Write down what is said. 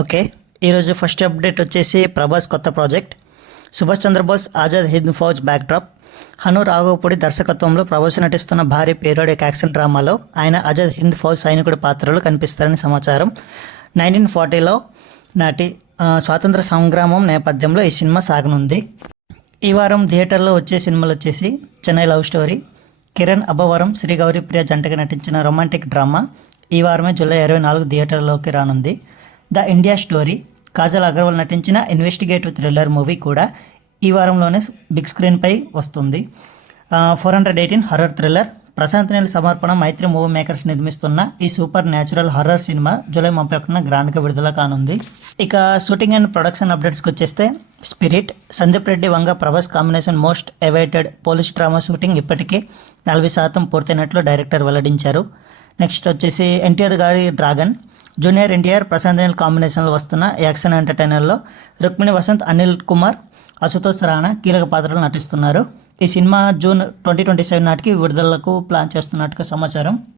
Okay. ఈరోజు first update వచ్చేసి ప్రభాస్ కొత్త ప్రాజెక్ట్. సుభాష్ చంద్రబోస్ ఆజాద్ హింద్ ఫౌజ్ బ్యాక్డ్రాప్. హను రాఘవపూడి దర్శకత్వంలో ప్రభాస్ నటిస్తున్న భారీ పీరియాడిక్ యాక్షన్ డ్రామాలో ఆయన ఆజాద్ హింద్ ఫౌజ్ సైనికుడి పాత్రలో కనిపిస్తారని సమాచారం. 1940లో నాటి స్వాతంత్ర సంగ్రామం నేపథ్యంలో ఈ సినిమా సాగనుంది. ఈ వారం థియేటర్లో వచ్చే సినిమాలు వచ్చేసి చెన్నై లవ్ స్టోరీ, కిరణ్ అబ్బవరం శ్రీ గౌరీప్రియ జంటగా నటించిన రొమాంటిక్ డ్రామా ఈ వారమే జూలై 24 థియేటర్లోకి రానుంది. The India story, Kajal Agarwal నటించిన ఇన్వెస్టిగేటివ్ థ్రిల్లర్ మూవీ కూడా ఈ వారంలోనే బిగ్ స్క్రీన్పై వస్తుంది. 418 హర్రర్ థ్రిల్లర్. ప్రశాంత్ నీల్ సమర్పణ మైత్రి మూవీ మేకర్స్ నిర్మిస్తున్న ఈ సూపర్ న్యాచురల్ హర్రర్ సినిమా జూలై 31న గ్రాండ్గా విడుదల కానుంది. ఇక షూటింగ్ అండ్ ప్రొడక్షన్ అప్డేట్స్కి వచ్చేస్తే Spirit, Sandeep Reddy Vanga Prabhas combination most awaited police drama shooting ఇప్పటికే 40% పూర్తయినట్లు డైరెక్టర్ వెల్లడించారు. నెక్స్ట్ వచ్చేసి ఎన్టీఆర్ గారి డ్రాగన్, జూనియర్ ఎన్టీఆర్ ప్రశాంత్ నీల్ కాంబినేషన్లో వస్తున్న యాక్షన్ ఎంటర్టైనర్లో రుక్మిణి వసంత్, అనిల్ కుమార్, అశుతోష్ రాణా కీలక పాత్రలు నటిస్తున్నారు. ఈ సినిమా జూన్ 2027 నాటికి విడుదలకు ప్లాన్ చేస్తున్నట్టుగా సమాచారం.